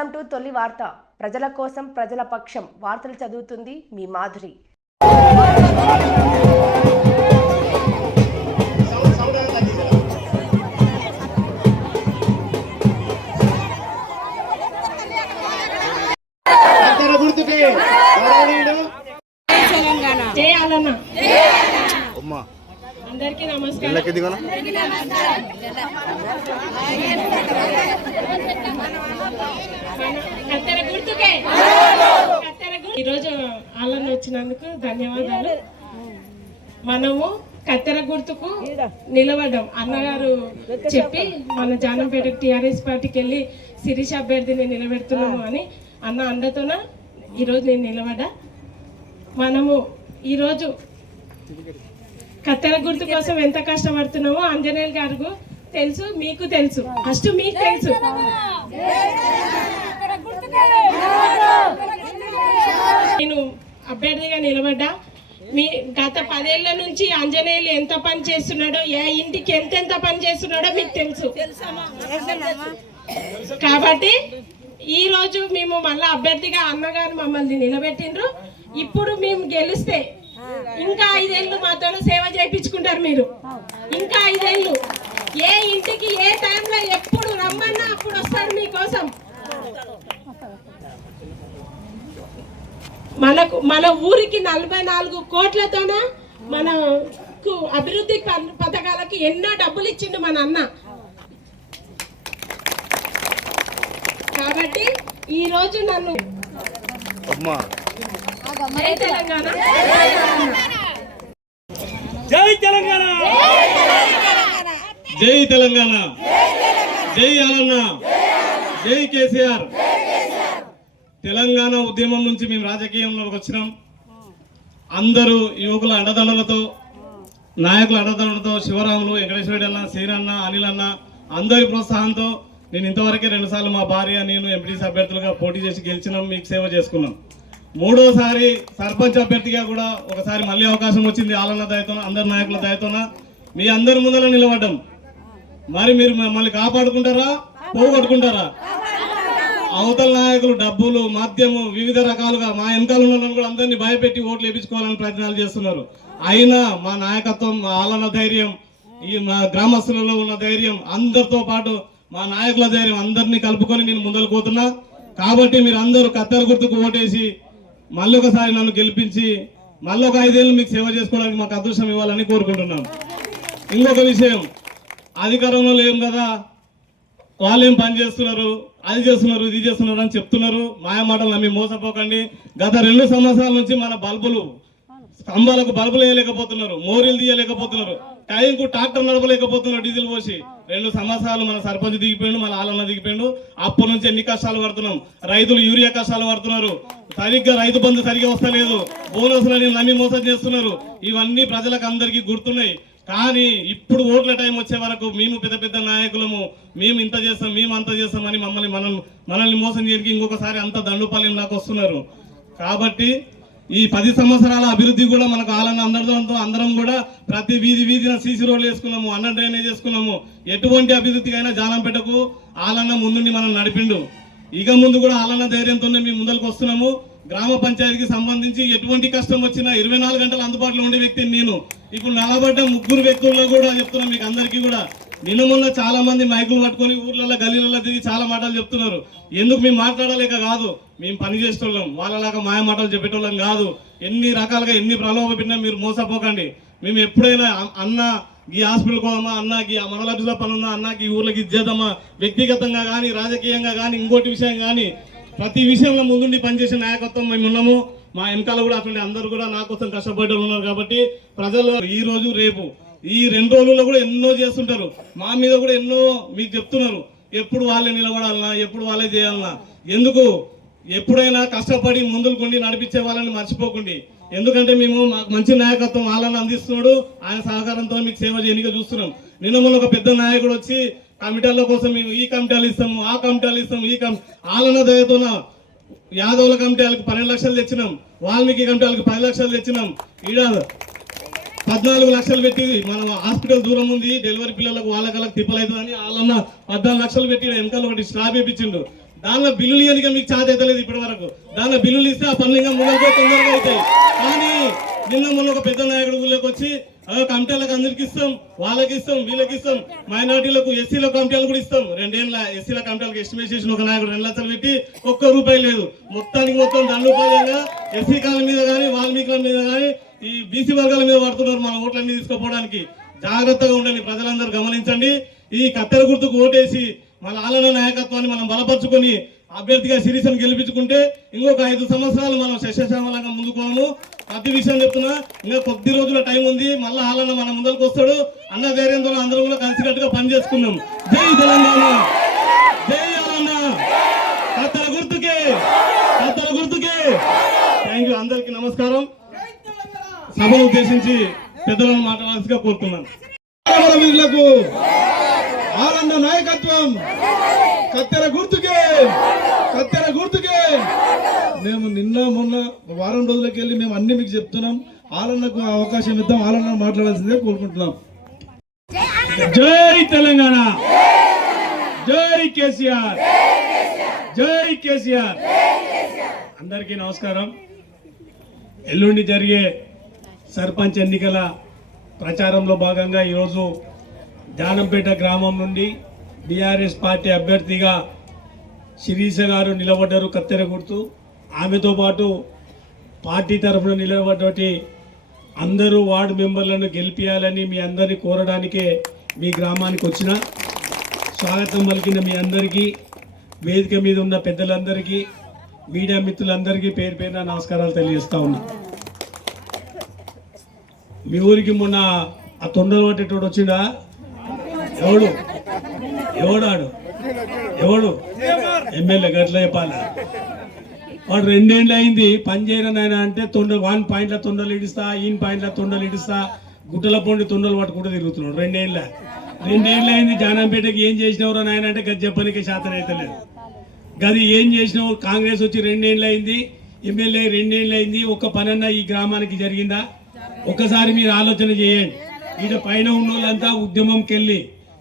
Welcome to తొలి వార్త. ప్రజల కోసం ప్రజల పక్షం. వార్తలు చదువుతుంది మీ మాధురి. అందరూ అందరికీ నమస్కారం. ఈరోజు ఆలన్న వచ్చినందుకు ధన్యవాదాలు. మనము కత్తెర గుర్తుకు నిలబడ్డాం. అన్నగారు చెప్పి మన జానంపేట టిఆర్ఎస్ పార్టీకి వెళ్ళి శిరీష అభ్యర్థిని నిలబెడుతున్నాము అని అన్న అండతోన ఈరోజు నేను నిలబడ్డా. మనము ఈరోజు కత్తెర గుర్తు కోసం ఎంత కష్టపడుతున్నామో ఆంజనేయులు గారు తెలుసు మీకు తెలుసు. ఫస్ట్ మీకు తెలుసు. నేను అభ్యర్థిగా నిలబడ్డా. మీ గత పదేళ్ళ నుంచి ఆంజనేయులు ఎంత పని చేస్తున్నాడో ఏ ఇంటికి ఎంతెంత పని చేస్తున్నాడో మీకు తెలుసు. కాబట్టి ఈ రోజు మేము మళ్ళీ అభ్యర్థిగా అన్నగారు మమ్మల్ని నిలబెట్టిండ్రు. ఇప్పుడు మేము గెలిస్తే ఇంకా ఐదేళ్ళు మాతో సేవ చేయించుకుంటారు మీరు. ఇంకా ఐదేళ్ళు. ఏ ఇంటికి ఏ టైంలో ఎప్పుడు రమ్మన్నా అప్పుడు వస్తారు మీకోసం మనకు మన ఊరికి నలభై నాలుగు కోట్లతోన మనకు అభివృద్ధి ప- పథకాలకి ఎన్నో డబ్బులు ఇచ్చిండు మన అన్న. కాబట్టి ఈ రోజు నన్ను అమ్మా. జై తెలంగాణ. జై తెలంగాణ. జై తెలంగాణ. జై జై కేసీఆర్. తెలంగాణ ఉద్యమం నుంచి మేము రాజకీయంలోకి వచ్చినాం. అందరూ యువకుల అండదండలతో నాయకుల అండదండలతో శివరాములు వెంకటేశ్వరుడు అన్న శ్రీరన్న అనిల్ అన్న అందరి ప్రోత్సాహంతో నేను ఇంతవరకే రెండుసార్లు మా భార్య నేను ఎంపీటీసీ అభ్యర్థులుగా పోటీ చేసి గెలిచినాం మీకు సేవ చేసుకున్నాం. మూడోసారి సర్పంచ్ అభ్యర్థిగా కూడా ఒకసారి మళ్ళీ అవకాశం వచ్చింది ఆలన్న దయతోన అందరి నాయకుల దయతోన. మీ అందరి ముందర నిలబడ్డం. మరి మీరు మమ్మల్ని కాపాడుకుంటారా? పోగొట్టుకుంటారా? అవతల నాయకులు డబ్బులు మద్యము వివిధ రకాలుగా మా వెనకాల ఉన్న కూడా అందరినీ భయపెట్టి ఓట్లు వేయించుకోవాలని ప్రయత్నాలు చేస్తున్నారు. అయినా మా నాయకత్వం మా ఆలన ధైర్యం ఈ మా గ్రామస్తులలో ఉన్న ధైర్యం అందరితో పాటు మా నాయకుల ధైర్యం అందరినీ కలుపుకొని నేను ముందలు పోతున్నా. కాబట్టి మీరు అందరూ కత్తెర గుర్తుకు ఓటేసి మళ్ళీ ఒకసారి నన్ను గెలిపించి మళ్ళీ ఒక ఐదేళ్ళు మీకు సేవ చేసుకోవడానికి మాకు అదృష్టం ఇవ్వాలని కోరుకుంటున్నాం ఇంకొక విషయం అధికారంలో లేం కదా వాళ్ళు ఏం పని చేస్తున్నారు అది చేస్తున్నారు ఇది చేస్తున్నారు అని చెప్తున్నారు. మాయ మాటలు నమ్మి మోసపోకండి. గత రెండు సంవత్సరాల నుంచి మన బల్బులు స్తంభాలకు బల్బులు వేయలేకపోతున్నారు మోరీలు తీయలేకపోతున్నారు టైంకు ట్రాక్టర్ నడపలేకపోతున్నారు డీజిల్ పోసి. రెండు సంవత్సరాలు మన సర్పంచ్ దిగిపోయిండు మన ఆలన్న దిగిపోయిండు. అప్పటి నుంచి ఎన్ని కష్టాలు పడుతున్నాం? రైతులు యూరియా కష్టాలు పడుతున్నారు. సరిగ్గా రైతు బంధు సరిగ్గా వస్తలేదు. బోనస్లని నమ్మి మోసం చేస్తున్నారు. ఇవన్నీ ప్రజలకు అందరికీ గుర్తున్నాయి. కానీ ఇప్పుడు ఓట్ల టైం వచ్చే వరకు మేము పెద్ద పెద్ద నాయకులము మేము ఇంత చేస్తాం మేము అంత చేస్తామని మమ్మల్ని మనం మనల్ని మోసం చేయడానికి ఇంకొకసారి అంత దండుపాలెం నాకు వస్తున్నారు. కాబట్టి ఈ పది సంవత్సరాల అభివృద్ధి కూడా మనకు ఆలన్న అందరితో అందరం కూడా ప్రతి వీధి వీధిన సీసీ రోడ్లు వేసుకున్నాము అండర్ డ్రైనేజ్ చేసుకున్నాము ఎటువంటి అభివృద్ధికి అయినా జాలంపేటకు ఆలన్న ముందుండి మనం నడిపిండు. ఇక ముందు కూడా ఆలన్న ధైర్యంతోనే మేము ముందరకు వస్తున్నాము. గ్రామ పంచాయతీకి సంబంధించి ఎటువంటి కష్టం వచ్చినా ఇరవై నాలుగు గంటలు అందుబాటులో ఉండే వ్యక్తిని నేను ఇప్పుడు నలబడ్డ ముగ్గురు వ్యక్తుల్లో కూడా చెప్తున్నాను మీకు అందరికీ కూడా. నిన్న చాలా మంది మైకులు పట్టుకొని ఊర్లలో గలీలలో తిరిగి చాలా మాటలు చెప్తున్నారు. ఎందుకు మేము మాట్లాడలేక కాదు? మేము పని చేసేటోళ్ళం. వాళ్ళలాగా మాయ మాటలు చెప్పేటోళ్ళం కాదు. ఎన్ని రకాలుగా ఎన్ని ప్రలోభ పెట్టినా మీరు మోసపోకండి. మేము ఎప్పుడైనా అన్న ఈ హాస్పిటల్ పోదామా అన్నకి ఆ మన లబ్ధిలో పని ఉందా అన్నకి ఈ ఇచ్చేద్దామా వ్యక్తిగతంగా కానీ రాజకీయంగా కానీ ఇంకోటి విషయం కానీ ప్రతి విషయంలో ముందుండి పనిచేసే నాయకత్వం మేము ఉన్నాము. మా వెనకాల కూడా అటువంటి అందరూ కూడా నా కోసం కష్టపడే ఉన్నారు కాబట్టి ప్రజలు ఈ రోజు రేపు ఈ రెండు రోజుల్లో కూడా ఎన్నో చేస్తుంటారు. మా మీద కూడా ఎన్నో మీకు చెప్తున్నారు. ఎప్పుడు వాళ్ళే నిలబడాలన్నా ఎప్పుడు వాళ్ళే చేయాలన్నా. ఎందుకు? ఎప్పుడైనా కష్టపడి ముందులు కొండి నడిపించే వాళ్ళని మర్చిపోకండి. ఎందుకంటే మేము మాకు మంచి నాయకత్వం వాళ్ళని అందిస్తున్నాడు. ఆయన సహకారంతో మీకు సేవ చేయనిగా చూస్తున్నాం. నిన్న మొన్న ఒక పెద్ద నాయకుడు వచ్చి కమిటీల కోసం మేము ఈ కమిటీలు ఇస్తాము ఆ కమిటీలు ఇస్తాము ఈ కమి ఆలన దయతోన యాదవుల కమిటీలకు పన్నెండు లక్షలు తెచ్చినాం. వాల్మీకి కమిటీలకు పది లక్షలు తెచ్చినాం. ఈడ పద్నాలుగు లక్షలు పెట్టి మనం హాస్పిటల్ దూరం ఉంది. డెలివరీ పిల్లలకు వాళ్ళకి తిప్పలేదు అని వాళ్ళన్న పద్నాలుగు లక్షలు పెట్టి వెనకాల ఒకటి స్లాబ్ ఇప్పించిండు దానిలో బిల్లులు ఇవ్వడానికి మీకు చాత అవుతలేదు ఇప్పటి వరకు దానిలో బిల్లులు ఇస్తే ఆ పనులు ఇంకా ముందుకు తొందరగా అవుతాయి. కానీ నిన్న మొన్న ఒక పెద్ద నాయకుడు ఊళ్ళోకి వచ్చి "ఆ, కమిటీలకు అందరికి ఇస్తాం వాళ్ళకి ఇస్తాం వీళ్ళకి ఇస్తాం మైనార్టీలకు ఎస్సీల కమిటీలు కూడా ఇస్తాం. రెండేళ్ళ ఎస్సీల కమిటీలకు ఎస్టిమేట్ చేసిన ఒక నాయకుడు రెండు లక్షలు పెట్టి ఒక్క రూపాయి లేదు. మొత్తానికి మొత్తం దండోపాయంగా ఎస్సీ కాలం మీద కానీ వాల్మీకుల మీద కానీ ఈ బీసీ వర్గాల మీద పడుతున్నారు మన ఓట్లన్నీ తీసుకుపోవడానికి. జాగ్రత్తగా ఉండండి ప్రజలందరూ గమనించండి. ఈ కత్తెర గుర్తుకు ఓటేసి మన ఆలన నాయకత్వాన్ని మనం బలపరుచుకొని అభ్యర్థిగా సిరిసను గెలిపించుకుంటే ఇంకొక ఐదు సంవత్సరాలు మనం శస్యశ్యామలంగా ముందుకోము ప్రతి విషయం చెప్తున్నా ఇంకా కొద్ది రోజుల టైం ఉంది. మళ్ళీ ఆలన్న మన ముందరకు వస్తాడు. అన్న ధైర్యంతో అందరం కూడా కలిసికట్టుగా పని జై తెలంగాణ! జై ఆలన్న గుర్తుకే! కత్తెర గుర్తుకే! థ్యాంక్ యూ అందరికీ నమస్కారం. సభ ఉద్దేశించి పెద్దలను మాట్లాడాల్సిగా కోరుతున్నాను. అన్న నాయకత్వం. కత్తెర గుర్తుకే కత్తెర గుర్తుకే. మేము నిన్న మొన్న వారం రోజులకి వెళ్ళి మేము అన్ని మీకు చెప్తున్నాం. ఆలన్నకు అవకాశం ఇద్దాం ఆలన్న మాట్లాడాల్సిందే కోరుకుంటున్నాం. జై తెలంగాణ. జై కేసీఆర్. జై కేసీఆర్. అందరికీ నమస్కారం. ఎల్లుండి జరిగే సర్పంచ్ ఎన్నికల ప్రచారంలో భాగంగా ఈరోజు జానంపేట గ్రామం నుండి బీఆర్ఎస్ పార్టీ అభ్యర్థిగా శిరీష గారు నిలబడ్డారు కత్తెర గుర్తు. ఆమెతో పాటు పార్టీ తరఫున నిలబడ్డటి అందరూ వార్డు మెంబర్లను గెలిపించాలని మీ అందరిని కోరడానికే మీ గ్రామానికి వచ్చిన స్వాగతం పలికిన మీ అందరికీ వేదిక మీద ఉన్న పెద్దలందరికీ మీడియా మిత్రులందరికీ పేరు పేరున నమస్కారాలు తెలియజేస్తా ఉన్నా. మీ ఊరికి మొన్న ఆ తొండలు పట్టేటోడు వచ్చిండా? ఎవడు? ఎవడాడు? ఎవడు? ఎమ్మెల్యే గట్ల చెప్పాలా. వాడు రెండేళ్ళు అయింది పని చేయను నాయన అంటే తొండ వాన్ పాయింట్ల తొండలు ఇడుస్తా ఈయన పాయింట్ల తొండలు ఇడుస్తా గుట్టల పొండి తొండలు పట్టుకుంటూ తిరుగుతున్నాడు రెండేళ్ళ రెండేళ్ళు అయింది జానంపేటకి ఏం చేసినవరో నాయన అంటే గది చెప్పనికే శాతం అయితే లేదు. గది ఏం చేసినావు? కాంగ్రెస్ వచ్చి రెండేళ్ళు అయింది ఎమ్మెల్యే రెండేళ్ళు అయింది ఒక్క పనన్నా ఈ గ్రామానికి జరిగిందా? ఒక్కసారి మీరు ఆలోచన చేయండి. ఈడ పైన ఉన్న వాళ్ళంతా ఉద్యమంకి వెళ్ళి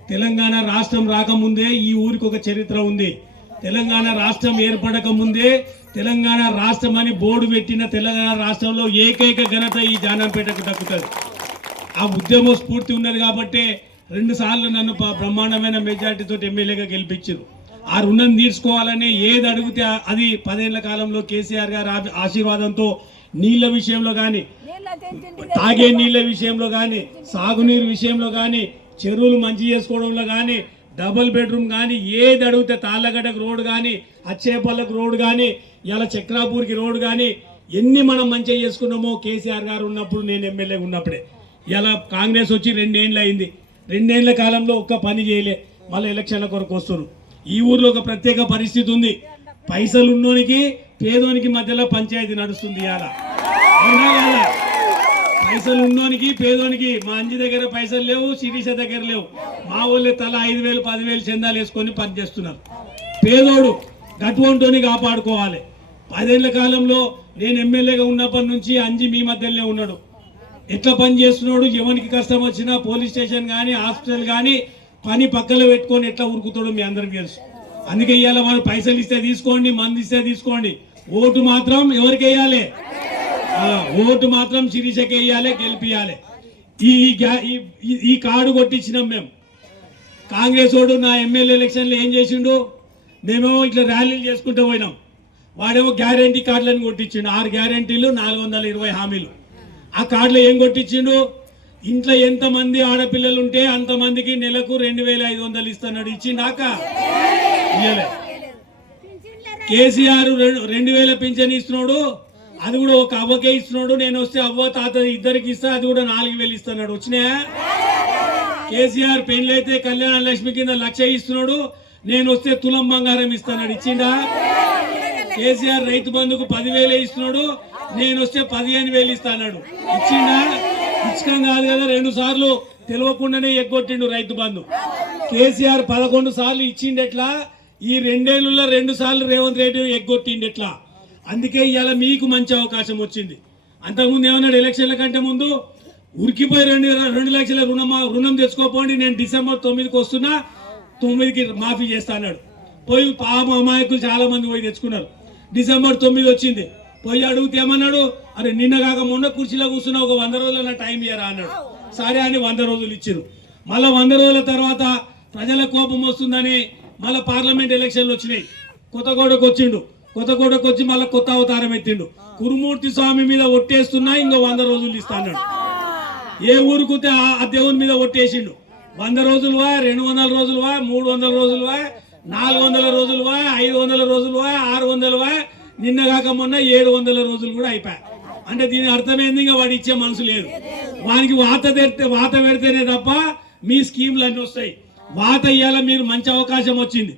తెలంగాణ రాష్ట్రం రాకముందే ఈ ఊరికి ఒక చరిత్ర ఉంది. తెలంగాణ రాష్ట్రం ఏర్పడక ముందే తెలంగాణ రాష్ట్రం అని బోర్డు పెట్టిన తెలంగాణ రాష్ట్రంలో ఏకైక ఘనత ఈ జానంపేటకు దక్కుతుంది. ఆ ఉద్యమ స్ఫూర్తి ఉన్నది కాబట్టి రెండు సార్లు నన్ను బ్రహ్మాండమైన మెజార్టీతో ఎమ్మెల్యేగా గెలిపించారు ఆ రుణం తీర్చుకోవాలని ఏది అడిగితే అది పదేళ్ళ కాలంలో కేసీఆర్ గారి ఆశీర్వాదంతో నీళ్ళ విషయంలో కానీ తాగే నీళ్ళ విషయంలో కానీ సాగునీరు విషయంలో కానీ చెరువులు మంచి చేసుకోవడంలో కానీ డబుల్ బెడ్రూమ్ కానీ ఏది అడిగితే తాళ్ళగడ్డకు రోడ్ కానీ అచ్చేపల్లకు రోడ్ కానీ ఇలా చక్రాపూర్కి రోడ్ కానీ ఎన్ని మనం మంచిగా చేసుకున్నామో కేసీఆర్ గారు ఉన్నప్పుడు నేను ఎమ్మెల్యే ఉన్నప్పుడే. ఇలా కాంగ్రెస్ వచ్చి రెండేళ్ళు అయింది. రెండేళ్ళ కాలంలో ఒక్క పని చేయలే. మళ్ళీ ఎలక్షన్ల కొరకు వస్తారు ఈ ఊర్లో ఒక ప్రత్యేక పరిస్థితి ఉంది. పైసలు ఉన్నోనికి పేదోనికి మధ్యలో పంచాయతీ నడుస్తుంది ఇలా పైసలు ఉన్నోనికి పేదోనికి మా అంజి దగ్గర పైసలు లేవు శిరీష దగ్గర లేవు. మా వాళ్ళే తల ఐదు వేలు పదివేలు చందాలు వేసుకొని పనిచేస్తున్నారు పేదోడు గటువంటోని కాపాడుకోవాలి. పదేళ్ళ కాలంలో నేను ఎమ్మెల్యేగా ఉన్నప్పటి నుంచి అంజి మీ మధ్యలోనే ఉన్నాడు. ఎట్లా పని చేస్తున్నాడు ఎవరికి కష్టం వచ్చినా పోలీస్ స్టేషన్ కానీ హాస్పిటల్ కానీ పని పక్కన పెట్టుకొని ఎట్లా ఉరుకుతాడో మీ అందరికి తెలుసు. అందుకే ఇవాళ వాళ్ళు పైసలు ఇస్తే తీసుకోండి మంది ఇస్తే తీసుకోండి. ఓటు మాత్రం ఎవరికి వేయాలి? ఓటు మాత్రం శిరీషకి వేయాలి గెలిపియాలి ఈ ఈ కార్డు కొట్టించినాం మేము కాంగ్రెస్ వాడు నా ఎమ్మెల్యే ఎలక్షన్లో ఏం చేసిండు? మేమేమో ఇట్లా ర్యాలీలు చేసుకుంటూ పోయినాం. వాడేమో గ్యారంటీ కార్డులను కొట్టించిండు. ఆరు గ్యారంటీలు నాలుగు వందల ఇరవై హామీలు. ఆ కార్డులో ఏం కొట్టించిండు? ఇంట్లో ఎంతమంది ఆడపిల్లలు ఉంటే అంతమందికి నెలకు రెండు వేల ఐదు వందలు ఇస్తున్నాడు ఇచ్చిండాక? కేసీఆర్ రెండు- రెండు వేల పింఛన్ ఇస్తున్నాడు. అది కూడా ఒక అవ్వకే ఇస్తున్నాడు నేను వస్తే అవ్వ తాత ఇద్దరికి ఇస్తా అది కూడా నాలుగు వేలు ఇస్తున్నాడు. వచ్చినాయా? కేసీఆర్ పెళ్ళైతే కళ్యాణ లక్ష్మి కింద లక్ష ఇస్తున్నాడు నేను వస్తే తులం బంగారం ఇస్తాడు ఇచ్చిండా? కేసీఆర్ రైతు బంధుకు పదివేలే ఇస్తున్నాడు నేను వస్తే పదిహేను వేలు ఇస్తాడు ఇచ్చిండా? ఇచ్చకం కాదు కదా రెండు సార్లు తెలియకుండానే ఎగ్గొట్టిండు రైతు బంధు. కేసీఆర్ పదకొండు సార్లు ఇచ్చిండెట్లా? ఈ రెండేళ్ళలో రెండు సార్లు రేవంత్ రెడ్డి ఎగ్గొట్టిండెట్లా? అందుకే ఇవాళ మీకు మంచి అవకాశం వచ్చింది. అంతకుముందు ఏమన్నాడు ఎలక్షన్ల కంటే ముందు ఉరికిపోయి రెండు రెండు లక్షల రుణమా రుణం తెచ్చుకోపోండి నేను డిసెంబర్ తొమ్మిదికి వస్తున్నా తొమ్మిదికి మాఫీ చేస్తా అన్నాడు. పోయి పాప అమాయకులు చాలా మంది పోయి తెచ్చుకున్నారు. డిసెంబర్ తొమ్మిది వచ్చింది. పోయి అడిగితే ఏమన్నాడు అరే నిన్న కాక మొన్న కుర్చీలో కూర్చున్నా ఒక వంద రోజుల నా టైం ఇయ్యరా అన్నాడు. సరే అని వంద రోజులు ఇచ్చారు. మళ్ళీ వంద రోజుల తర్వాత ప్రజల కోపం వస్తుందని మళ్ళీ పార్లమెంట్ ఎలక్షన్లు వచ్చినాయి. కొత్తగూడకు వచ్చిండు. కొత్తగూడకు వచ్చి మళ్ళీ కొత్త అవతారం ఎత్తిండు. కురుమూర్తి స్వామి మీద ఒట్టేస్తున్నా ఇంకో వంద రోజులు ఇస్తా అన్నాడు ఏ ఊరుకుతే ఆ ఆ దేవుని మీద ఒట్టేసిండు. వంద రోజులువా రెండు వందల రోజులువా మూడు వందల రోజులువా నాలుగు వందల రోజులువా ఐదు వందల రోజులువా ఆరు వందలువా నిన్న కాక మొన్న ఏడు వందల రోజులు కూడా అయిపోయాయి అంటే దీని అర్థమైంది ఇంకా వాడు ఇచ్చే మనసు లేదు. వానికి వాత తెడితే వాత పెడితేనే తప్ప మీ స్కీమ్లు అన్నీ వస్తాయి. వాత ఇయ్యాల మీరు మంచి అవకాశం వచ్చింది.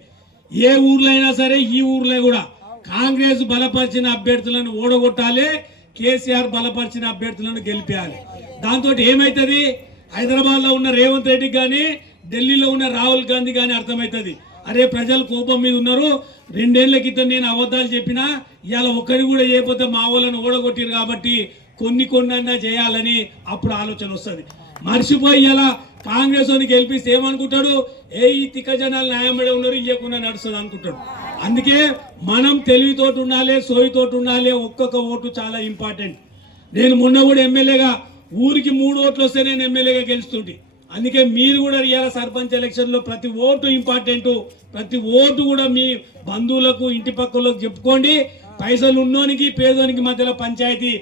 ఏ ఊర్లో అయినా సరే ఈ ఊర్లో కూడా కాంగ్రెస్ బలపరిచిన అభ్యర్థులను ఓడగొట్టాలి కేసీఆర్ బలపరిచిన అభ్యర్థులను గెలిపేయాలి. దాంతో ఏమైతుంది? హైదరాబాద్లో ఉన్న రేవంత్ రెడ్డి కానీ ఢిల్లీలో ఉన్న రాహుల్ గాంధీ కానీ అర్థమవుతుంది అరే ప్రజలు కోపం మీద ఉన్నారు. రెండేళ్ళ క్రితం నేను అబద్ధాలు చెప్పినా ఇవాళ ఒక్కరి కూడా చేయకపోతే మా వాళ్ళని ఓడగొట్టారు కాబట్టి కొన్ని కొన్ని చేయాలని అప్పుడు ఆలోచన వస్తుంది. మర్చిపోయి ఇలా కాంగ్రెస్ వాడిని గెలిపిస్తే ఏమనుకుంటాడు? ఏ ఈ తిక్క జనాలు న్యాయమడే ఉన్నారు ఇవ్వకుండా నడుస్తుంది అనుకుంటాడు. అందుకే మనం తెలివితోటి ఉండాలి సోయితోటి ఉండాలి ఒక్కొక్క ఓటు చాలా ఇంపార్టెంట్. నేను మొన్న కూడా ఎమ్మెల్యేగా ఊరికి మూడు ఓట్లు వస్తే నేను ఎమ్మెల్యేగా గెలుస్తుంటే. అందుకే మీరు కూడా ఇవాళ సర్పంచ్ ఎలక్షన్లో ప్రతి ఓటు ఇంపార్టెంట్. ప్రతి ఓటు కూడా మీ బంధువులకు ఇంటి పక్కలకు చెప్పుకోండి. పైసలు ఉన్నోనికి పేదోనికి మధ్యలో పంచాయతీ.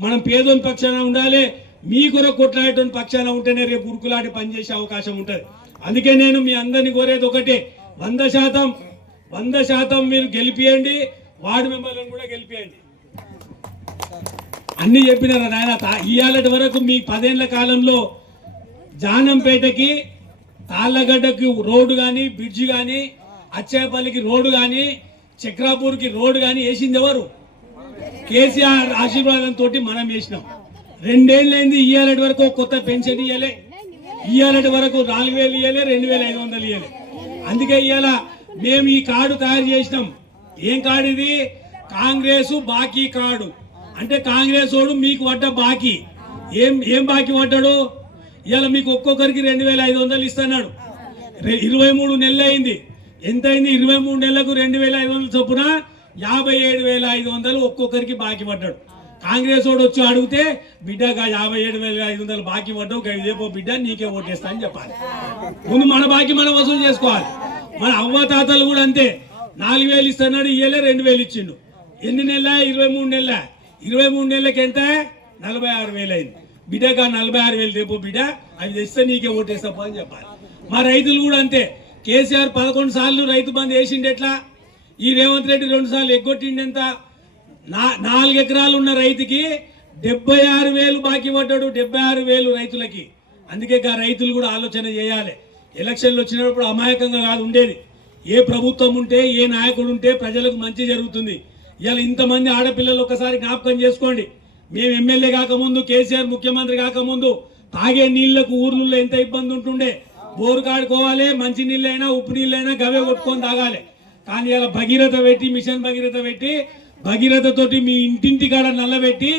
మనం పేదోని పక్షాన ఉండాలి. మీ కొరకు కొట్లాడేటువంటి పక్షాన ఉంటేనే రేపు గురుకులాడి పనిచేసే అవకాశం ఉంటుంది. అందుకే నేను మీ అందరిని కోరేది ఒకటే. వంద శాతం వంద శాతం మీరు గెలిపియండి వార్డు మెంబర్లను కూడా గెలిపియండి. అన్ని చెప్పినారు నాయన? తా- ఇవాళటి వరకు మీ పదేళ్ళ కాలంలో జానంపేటకి తాళ్ళగడ్డకి రోడ్డు కానీ బ్రిడ్జ్ కానీ అచ్చేపల్లికి రోడ్డు కానీ చక్రాపూర్కి రోడ్డు కానీ వేసింది ఎవరు? కేసీఆర్ ఆశీర్వాదంతో మనం వేసినాం. రెండేళ్ళైంది ఇయ్యాలటి వరకు కొత్త పెన్షన్ ఇయ్యలే. ఇయ్యాలటి వరకు నాలుగు వేలు ఇయ్యలే రెండు వేల ఐదు వందలు ఇయ్యలే. అందుకే ఇవాళ మేము ఈ కార్డు తయారు చేసినాం. ఏం కార్డు ఇది? కాంగ్రెస్ బాకీ కార్డు అంటే కాంగ్రెస్ వాడు మీకు పడ్డ బాకీ. ఏం ఏం బాకీ పడ్డాడు ఇలా మీకు ఒక్కొక్కరికి రెండు వేల ఐదు వందలు ఇస్తున్నాడు. ఇరవై మూడు నెలలు అయింది. ఎంత అయింది? ఇరవై మూడు నెలలకు రెండు వేల ఐదు వందలు చొప్పున యాభై ఏడు వేల ఐదు వందలు ఒక్కొక్కరికి బాకీ పడ్డాడు. కాంగ్రెస్ వాడు వచ్చి అడిగితే బిడ్డగా యాభై ఏడు వేల ఐదు వందలు బాకీ పడ్డావు. గవి బిడ్డ నీకే ఓటేస్తా అని చెప్పాలి. ముందు మన బాకీ మనం వసూలు చేసుకోవాలి. మన అవ్వ తాతలు కూడా అంతే. నాలుగు వేలు ఇస్తున్నాడు ఇయ్యలే రెండు వేలు ఇచ్చిండు. ఎన్ని నెలల? ఇరవై మూడు నెలల? ఇరవై మూడు నెలలకి ఎంత? నలభై ఆరు వేలు అయింది బిడ్డగా నలభై ఆరు వేలు రేపు బిడ్డ అవి తెస్తే నీకే ఓటేస్తాపో అని చెప్పాలి. మా రైతులు కూడా అంతే. కేసీఆర్ పదకొండు సార్లు రైతు బంద్ వేసిండు ఎట్లా? ఈ రేవంత్ రెడ్డి రెండు సార్లు ఎగ్గొట్టిండి ఎంత? నా నాలుగు ఎకరాలు ఉన్న రైతుకి డెబ్బై ఆరు వేలు బాకీ పడ్డాడు డెబ్బై ఆరు వేలు రైతులకి. అందుకే ఆ రైతులు కూడా ఆలోచన చేయాలి. ఎలక్షన్లు వచ్చినప్పుడు అమాయకంగా కాదు ఉండేది. ఏ ప్రభుత్వం ఉంటే ఏ నాయకుడు ఉంటే ప్రజలకు మంచి జరుగుతుంది. ఇలా ఇంతమంది ఆడపిల్లలు ఒకసారి జ్ఞాపకం చేసుకోండి. మేము ఎమ్మెల్యే కాకముందు కేసీఆర్ ముఖ్యమంత్రి కాకముందు తాగే నీళ్ళకు ఊర్లలో ఎంత ఇబ్బంది ఉంటుండే. బోరు కాడుకోవాలి మంచి నీళ్ళైనా ఉప్పు నీళ్ళైనా గవే కొట్టుకొని తాగాలి. కానీ ఇలా భగీరథ పెట్టి మిషన్ భగీరథ పెట్టి భగీరథ తోటి మీ ఇంటింటి కాడ నల్లబెట్టి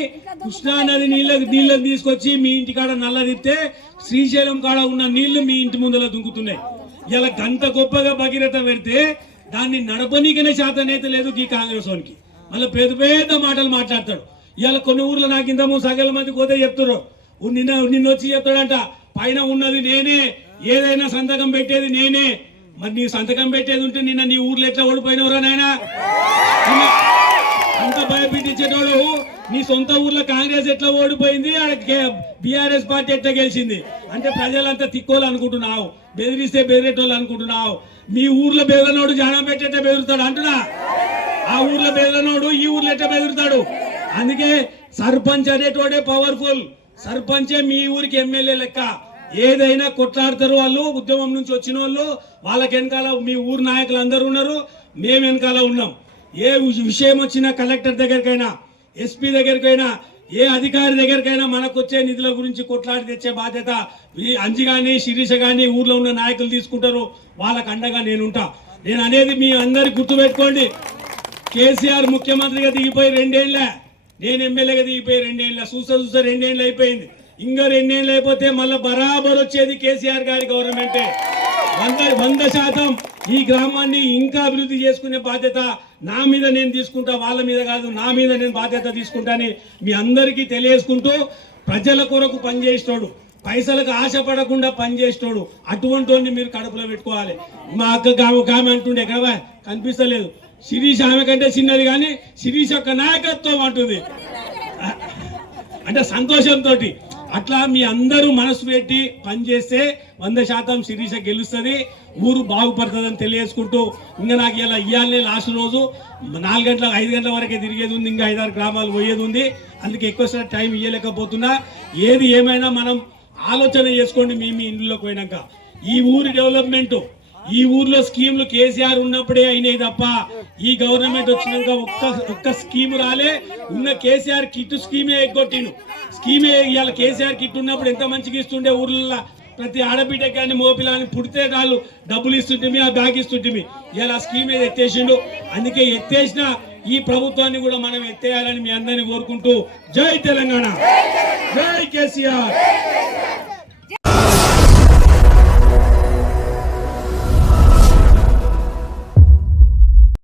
కృష్ణా నది నీళ్ళ నీళ్ళని తీసుకొచ్చి మీ ఇంటి కాడ నల్ల తిప్పితే శ్రీశైలం కాడ ఉన్న నీళ్ళు మీ ఇంటి ముందర దుంకుతున్నాయి. ఇలా గంత గొప్పగా భగీరథ పెడితే దాన్ని నడపనీకనే శాతనైతే లేదు ఈ కాంగ్రెస్ వానికి మళ్ళీ పెద్ద పెద్ద మాటలు మాట్లాడతాడు. ఇవాళ కొన్ని ఊర్లో నాకు ఇంతకు సగల మంది పోతే చెప్తారు "ఉ- నిన్న నిన్న వచ్చి చెప్తాడంట పైన ఉన్నది నేనే ఏదైనా సంతకం పెట్టేది నేనే. మరి నీ సంతకం పెట్టేది ఉంటే నిన్న నీ ఊర్లో ఎట్లా ఓడిపోయినవరా నాయనా? ఎట్లా భయపెట్టించేటోడు నీ సొంత ఊర్లో కాంగ్రెస్ ఎట్లా ఓడిపోయింది? ఆడ బీఆర్ఎస్ పార్టీ ఎట్లా గెలిచింది? అంటే ప్రజలంతా తిక్కోలు అనుకుంటున్నావు. బెదిరిస్తే బెదిరేటోళ్ళు అనుకుంటున్నావు. మీ ఊర్లో బెదిరినోడు జానం పెట్టేట బెదురుతాడు అంటున్నా? ఆ ఊర్లో బెదిరినోడు ఈ ఊర్లో ఎట్లా బెదురుతాడు? అందుకే సర్పంచ్ అనేటోడే పవర్ఫుల్ సర్పంచే మీ ఊరికి ఎమ్మెల్యే లెక్క. ఏదైనా కొట్లాడతారు వాళ్ళు ఉద్యమం నుంచి వచ్చిన వాళ్ళు వాళ్ళకి వెనకాల మీ ఊరు నాయకులు అందరూ ఉన్నారు మేము వెనకాల ఉన్నాం. ఏ విషయం వచ్చినా కలెక్టర్ దగ్గరికైనా ఎస్పీ దగ్గరికైనా ఏ అధికారి దగ్గరికైనా మనకు వచ్చే నిధుల గురించి కొట్లాడి తెచ్చే బాధ్యత ఈ అంజి కానీ శిరీష కానీ ఊర్లో ఉన్న నాయకులు తీసుకుంటారు. వాళ్ళకు అండగా నేనుంటా. నేను అనేది మీ అందరికి గుర్తుపెట్టుకోండి కేసీఆర్ ముఖ్యమంత్రిగా దిగిపోయి రెండేళ్ళ నేను ఎమ్మెల్యేగా దిగిపోయి రెండేళ్ళ చూస్తే చూస్తే రెండేళ్ళు అయిపోయింది. ఇంకా రెండేళ్ళు అయిపోతే మళ్ళీ బరాబర్ వచ్చేది కేసీఆర్ గారి గవర్నమెంటే. వంద వంద శాతం ఈ గ్రామాన్ని ఇంకా అభివృద్ధి చేసుకునే బాధ్యత నా మీద నేను తీసుకుంటా వాళ్ళ మీద కాదు నా మీద నేను బాధ్యత తీసుకుంటాని మీ అందరికీ తెలియజేసుకుంటూ ప్రజల కొరకు పనిచేసేటోడు పైసలకు ఆశపడకుండా పనిచేసేటోడు అటువంటి మీరు కడుపులో పెట్టుకోవాలి. మా అక్క గామె గామె అంటుండే కదా కనిపిస్తలేదు. శిరీష్ ఆమె కంటే చిన్నది కానీ శిరీష్ యొక్క నాయకత్వం అంటుంది. అంటే సంతోషంతో అట్లా మీ అందరూ మనసు పెట్టి పనిచేస్తే వంద శాతం శిరీష గెలుస్తుంది. ఊరు బాగుపడుతుందని తెలియజేసుకుంటూ ఇంకా నాకు ఇలా ఇవ్వాలని లాస్ట్ రోజు. నాలుగు గంటల ఐదు గంటల వరకే తిరిగేది ఉంది ఇంకా ఐదారు గ్రామాలు పోయేది ఉంది. అందుకే ఎక్కువ టైం ఇవ్వలేకపోతున్నా ఏది ఏమైనా మనం ఆలోచన చేసుకోండి మీ మీ ఇండ్లోకి పోయినాక. ఈ ఊరి డెవలప్మెంట్ ఈ ఊర్లో స్కీమ్లు కేసీఆర్ ఉన్నప్పుడే అయినాయి తప్ప ఈ గవర్నమెంట్ వచ్చినాక ఒక్క ఒక్క స్కీమ్ రాలే. ఉన్న కేసీఆర్ కిట్ స్కీమే ఎగ్గొట్టిను స్కీమే ఇవాళ కేసీఆర్ కిట్ ఉన్నప్పుడు ఎంత మంచిగా ఇస్తుండే ఊర్లలో ప్రతి ఆడబిడ్డకి కానీ మోపిలాని పుడితే కాదు డబ్బులు ఇస్తుంటిమి ఆ బ్యాగ్ ఇస్తుంటిమి ఇలా స్కీమ్ మీద ఎత్తేసిండు. అందుకే ఎత్తేసిన ఈ ప్రభుత్వాన్ని కూడా మనం ఎత్తేయాలని మీ అందరిని కోరుకుంటూ జై తెలంగాణ. జై కేసీఆర్.